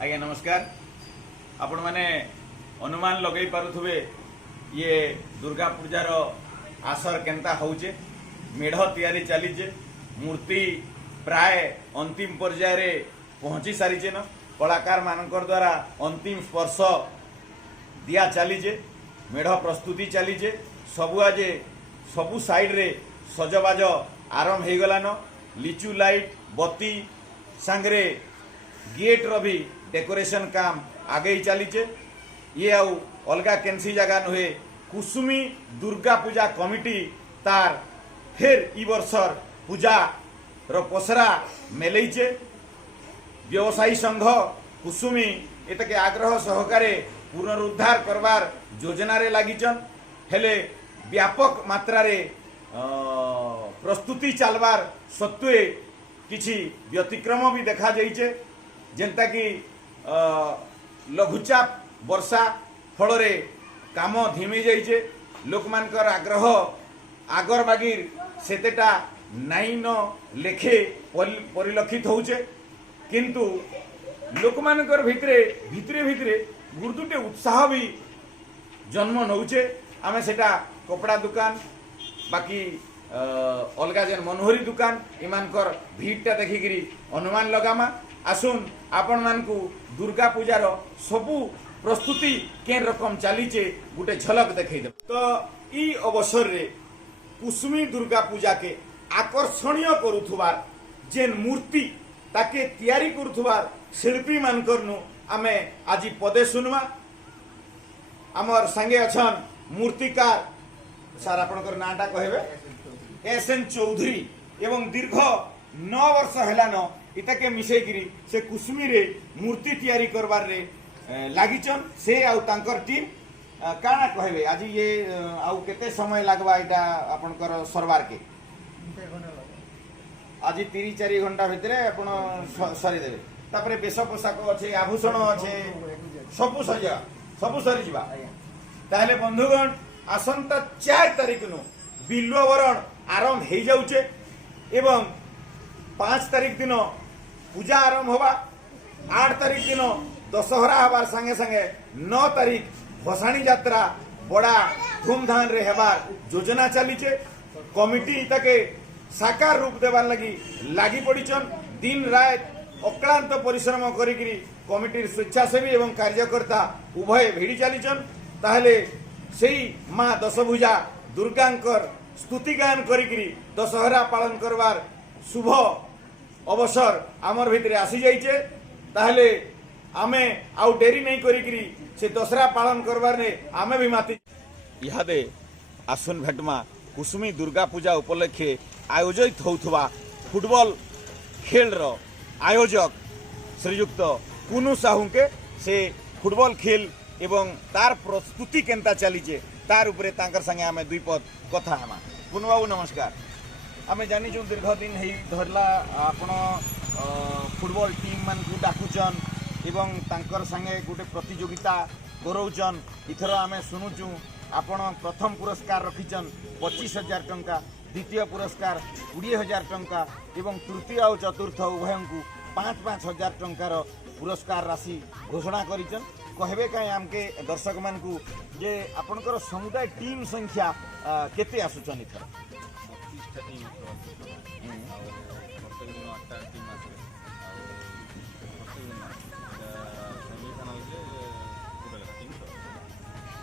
आज्ञा नमस्कार। आपण मैंने अनुमान लगे पारुथुबे ये दुर्गा पूजार आसर केनता होचे। मेढ़ तैयारी चलीचे, मूर्ति प्राय अंतिम पर्याय रे पहुंची सारीचे न। कलाकार मानकर द्वारा अंतिम स्पर्श दिया चलीचे, मेढ़ प्रस्तुति चलीचे। सबु आज सबु साइड रे सजबाज आरंभ हो गलान। लिचु लाइट बत्ती सांगरे गेट रो भी डेकोरेशन काम आगे ही चलीचे। ये आउ अलगा केनसी जगह नुहे, कुसुमी दुर्गा पूजा कमिटी तार फिर ई वर्षर पूजा रो पसरा मेलैचे। व्यवसायी संघ कुसुमी एतके आग्रह सहकारे पुनरुद्धार करवार योजना रे लागिचन। हेले व्यापक मात्रा रे प्रस्तुति चलवार सत्वे किछि व्यतिक्रम भी देखा जाइए। जेनता कि लघुचाप वर्षा फल रे काम धीमी जाइए। लोक मानकर आग्रह आगर बागिर सेतेटा नाई न लेखे परिलक्षित होचे, किंतु लोक मानकर भितरे भितरे भितरे गुरुदुटे उत्साह भी जन्म नौचे। आमे सेटा कपड़ा दुकान बाकी अलगा जेन मनोहरी दुकान इमानकर भीड़टा देखिकी अनुमान लगामा। आसुन आपण मानकु दुर्गा पूजार सबु प्रस्तुति केन रकम चलीचे गोटे झलक देखई दे। तो ई अवसर रे कुसुमी दुर्गा पूजा के आकर्षणीय करुथुबार जेन मूर्ति ताके तैयारी करुथुबार शिल्पी मानकर नु आमे आज पदे सुनवा। आमर संगे अछन मूर्तिकार सार आपनकर नाटा कहबे एसएन चौधरी एवं दीर्घ 9 वर्ष हेलान इताके मिसेगिरी से कुसुमी रे मूर्ति तैयारी करबार रे लागिचन। से आउ तांकर टीम काना कहबे आज ये आउ केते समय लागबा इटा आपनकर सरवार के? आज 3-4 घंटा भितरे आपण सरी देबे। तापरे बेश पोशाक अच्छे, आभूषण अच्छे, सबु सजा सबु सरी जिबा। ताहले बंधुगण आसंता 4 तारिख नु बिल्ववरण आरंभ हो जाउचे एवं 5 तारिख दिन पूजा आरंभ होगा। 8 तारिख दिन दशहरा हबार संगे संगे 9 तारिख भसाणी यात्रा बड़ा धूमधाम रे हेबार योजना चलीचे। कमिटी ताके साकार रूप देवार लगी पड़ीचन। दिन रात अक्लांत परिश्रम करिकरी कमिटीर स्वेच्छासेवी एवं कार्यकर्ता उभय भिड़ी चलीचन। ताहले सेई माँ दशभुजा दुर्गांकर स्तुति गान करिकरी दशहरा पालन करवार शुभ अवसर आमर भितरे आसी जाइए। ताहले आमे आउ डेरी नहीं करिकरी से दशहरा पालन करवार ने आमे भी माती। इहादे आसुन भेटमा कुसुमी दुर्गा पूजा उपलक्षे आयोजित होउथवा फुटबॉल खेल रो आयोजक श्रीयुक्त कुनु साहू के से फुटबॉल खेल एवं तार प्रस्तुति केनता चलीचे तार उपरे तांकर संगे आमे दुई पद कथा हेमा। कुनु बाबू नमस्कार। आमे जानी जो दीर्घ दिन हेई धरला आपण फुटबॉल टीम मान को डाकुचन एवं तांकर संगे गोटे प्रतियोगिता करौचन। इथर आमे सुनुचु आपण प्रथम पुरस्कार रखिचन 25,000 टंका, द्वितीय पुरस्कार 20,000 टंका एवं तृतीय और चतुर्थ उभयंकु 5,000 टंकार पुरस्कार राशि घोषणा करिचन। कहबे कहीं आमके दर्शक मान को जे आपनकर समुदाय टीम संख्या केते आसुचन? इथर 25टा टीम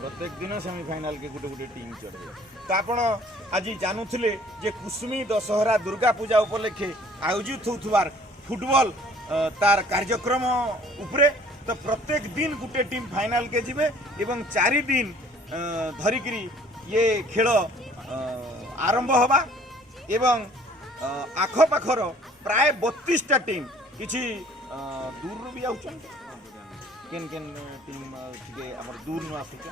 प्रत्येक दिन सेमिफाइनाल के गोटे गोटे टीम चढ़े। तो आपण आज जानूले जे कुसुमी दशहरा दुर्गा पूजा उपलक्षे आयोजित होउथवार फुटबॉल तार कार्यक्रम उपरे। तो प्रत्येक दिन गोटे टीम फाइनाल के जिबे एवं 4 दिन धरिकरी ये खेल आरंभ होबा एवं आखपाखर प्राय 32टा टीम किछि दूर भी आउछन। केन केन टीम के हमर दूर न आसी के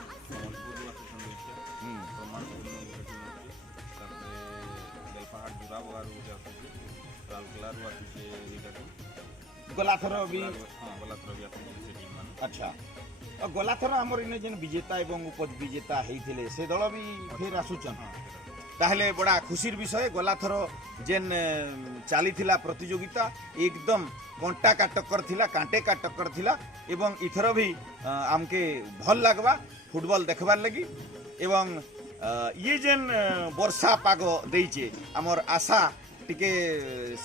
गलाथर भी अच्छा। गलाथर आमर इन जेन विजेता एवं उपविजेता होइथिले से दल भी फिर आसुचन। ताहले बड़ा खुशीर विषय गला थर जेन चली प्रतियोगिता एकदम कंटा का टक्कर थिला कांटे का टक्कर थिला एवं इथर भी आमके भल लगवा फुटबॉल देखबार लगी एवं ये जेन वर्षा पाग देइचे हमर आशा टिके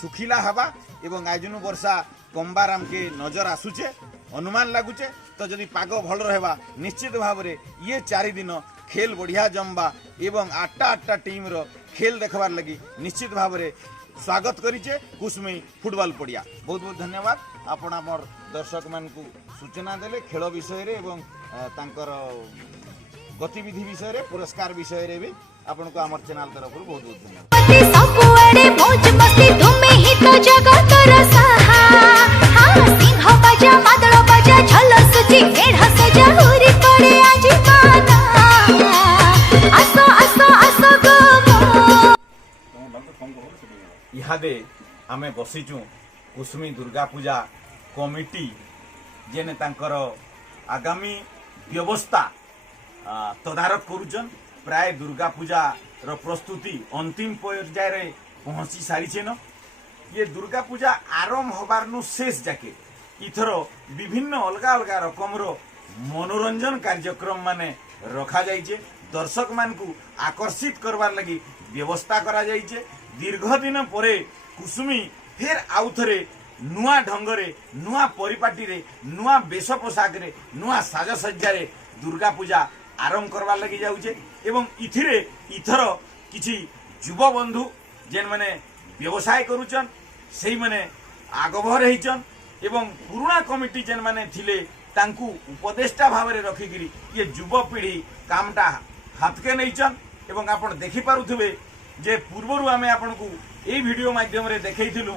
सुखिला हवा एवं आजुनु वर्षा कमबार आमके नजर आसुचे अनुमान लागुचे तो जदि पाग भल रहबा निश्चित भाव रे ये 4 दिन खेल बढ़िया जमबा एवं 8 टीम रो खेल देखबार लगी निश्चित भाव रे स्वागत करिचे कुसुमी फुटबॉल पड़िया। बहुत बहुत धन्यवाद आपण आमर दर्शक मान को सूचना देले खेल विषय रे एवं तांकर गतिविधि विषय रे पुरस्कार विषय रे भी आपण को आमर चैनल तरफ बहुत बहुत धन्यवाद। सबुआडे मौज मस्ती तुमे ही तो जगत रो सहा हां सिंह बाजा मादळ बाजा झलस जी मेढा सजा हुरी पडे आजी गाना आसो आसो आसो गो इहादे आमे बसिचु कुसुमी दुर्गा पूजा कमिटी जेने तांकर आगामी व्यवस्था तदारक करुचन प्राय दुर्गा पूजा रो प्रस्तुति अंतिम पर्याय रे पहुंची सारी न ये दुर्गा पूजा आरंभ होबार नु शेष जाके इथर विभिन्न अलग अलग रकम रो मनोरंजन कार्यक्रम माने रखा जाइए दर्शक मान को आकर्षित करवार लगी व्यवस्था करा जाइए दीर्घ दिन परे कुसुमी फिर आउ थरे नुआ ढंगरे नुआ परिपाटी रे नुआ बेश पोशाक रे नुआ साजसज्जा रे दुर्गा पूजा आरंभ करवार लगी जाउचे एवं इथिरे इथर किछि युवा बंधु जेन माने व्यवसाय करूचन सेही माने आगभर हेचन एवं पुराना कमिटी जेन माने थिले तांकू उपदेष्टा भाव रे रखिगिरी ये युवा पीढ़ी कामटा हाथ के नहींचन एवं आपण देखि पारुथिबे जे पूर्वरु आमे आपण को ए वीडियो माध्यम रे देखैथिलु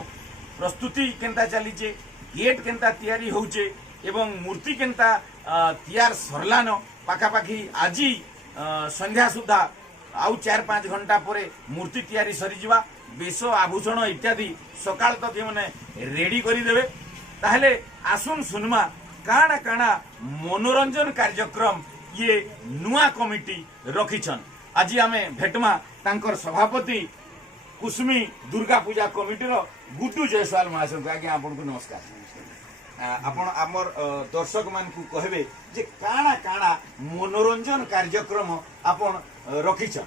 प्रस्तुति केनता चलीचे गेट केनता तैयारी होउचे एवं मूर्ति केनता तैयार सरलानो पाखापाखि आजी संध्या सुधा आउ 4-5 घंटा परे मूर्ति तैयारी सरीजिवा बेश आभूषण इत्यादि सकाळ तक माने रेडी करी देबे ताहले आसुन सुनमा काना काना मनोरंजन कार्यक्रम ये नुआ कमिटी रखिछन आज आमे भेटमा तांकर सभापति कुसुमी दुर्गा पूजा कमिटी रो गुड्डू जयसवाल महाशय को आज्ञा आपन को नमस्कार आपण आमर दर्शक मान को कहबे जे काना काना मनोरंजन कार्यक्रम आपण रखिछन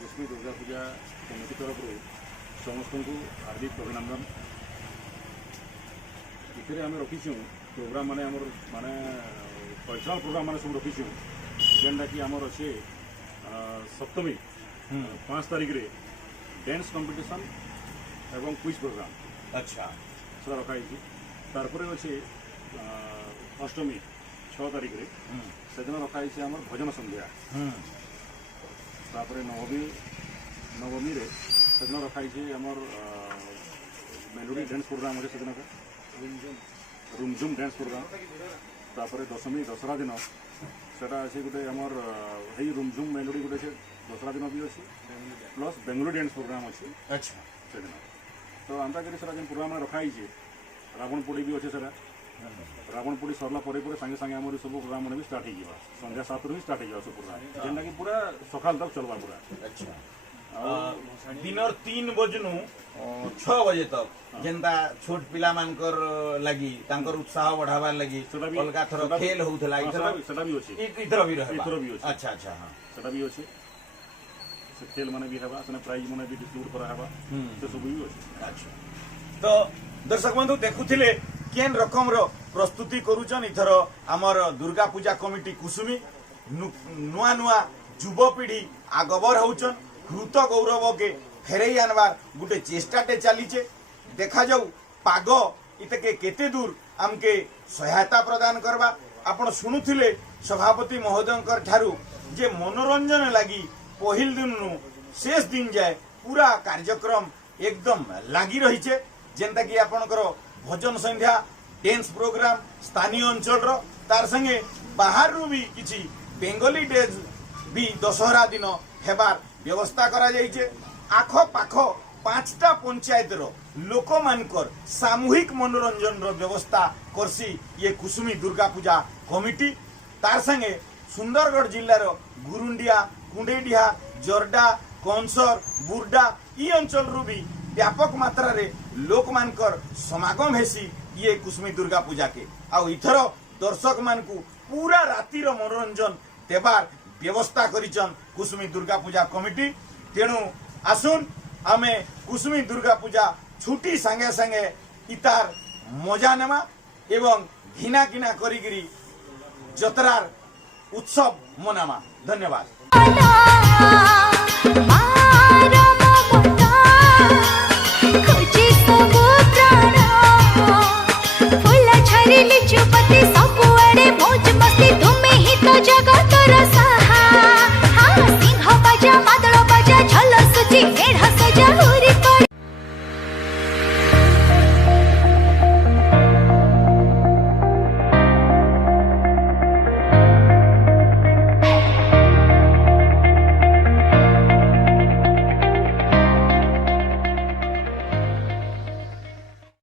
कुसुमी दुर्गा पूजा कमिटी तरफ समस्त को हार्दिक अभिनंदन इतने आम रखीचु प्रोग्राम माने आमर माने कल्चरल प्रोग्राम माने सब रखीचु जेनटा कि आमर अच्छे सप्तमी 5 तारीख रे डांस कंपटीशन एवं क्विज प्रोग्राम अच्छा सब रखाई तारपर अच्छे अष्टमी 6 तारीख रे सेदिन रखाई आमर भजन संध्या तापर नवमी रे सेदिन रखाई आमर मेलोडी डांस प्रोग्राम अच्छे सेदिन रुमझुम डांस प्रोग्राम तापर दशमी दशरा दिन सेटा अच्छे गोटे आमर है रुमझुम मेलोडी गोटे दशरा दिन भी अच्छे प्लस बेंगलोर डांस प्रोग्राम अच्छे अच्छा से दिन तो आमटा करी सेटा जेन प्रोग्राम रखाई रावण पोड़ी भी अच्छे सेटा रावण पोड़ी सरला पर सागे सागे आम सब प्रोग्राम भी स्टार्ट हो संध्या 7 रु स्टार्ट हो सब प्रोग्राम जेनटा कि पूरा सकाल तक चलवा पूरा अच्छा दिनर 3 बजनु 6 बजे तक जेंता छोट पिला मानकर लगी तांकर उत्साह बढ़ावार लगी अलगा थर खेल होउथला सेटा भी अछि इधर भी रहबा इधर भी अछि अच्छा अच्छा हां सेटा भी अछि से खेल माने भी हबा सने प्राइज माने भी डिस्ट्रीब्यूट करा हबा से सब भी अछि अच्छा तो दर्शक बंधु देखुथिले केन रकम रो प्रस्तुति करूचन इथर हमर दुर्गा पूजा कमिटी कुसुमी नुआ नुआ युवा पीढ़ी आगबर होउचन हृत गौरव के फेरई आनबार गोटे चेष्टाटे चलीचे देखा जाऊ पाग इतके केते दूर आमके सहायता प्रदान करबा आपण शुणुथिले सभापति महोदयंकर ठारू जे मनोरंजन लगी पहिल दिन नु शेष दिन जाए पूरा कार्यक्रम एकदम लागी रहीचे जेंता कि आपणकर भजन संध्या डांस प्रोग्राम स्थानीय अंचल तार संगे बाहर भी किछि बेंगली डेज भी दशहरा दिन हेबार व्यवस्था करा जाइए आख पाख 5टा पंचायत लोक मानकर सामूहिक मनोरंजन व्यवस्था करसी ये कुसुमी दुर्गा पूजा कमिटी तार संगे सुंदरगढ़ जिल्लार गुरुंडिया कुंडेडिहा जोरडा कंसर बुर्डा ई अंचल रु भी व्यापक मात्रा रे लोक मानकर समागम हेसी ये कुसुमी दुर्गा पूजा के आउ इथर दर्शक मान को पूरा रातिर मनोरंजन देवार व्यवस्था करिचन कुसुमी दुर्गा पूजा कमिटी। तेणु आसुन आमे कुसुमी दुर्गा पूजा छुट्टी संगे संगे इतार मजा नेमा एवं घिना किना करिगिरी जतरार उत्सव मनामा। धन्यवाद।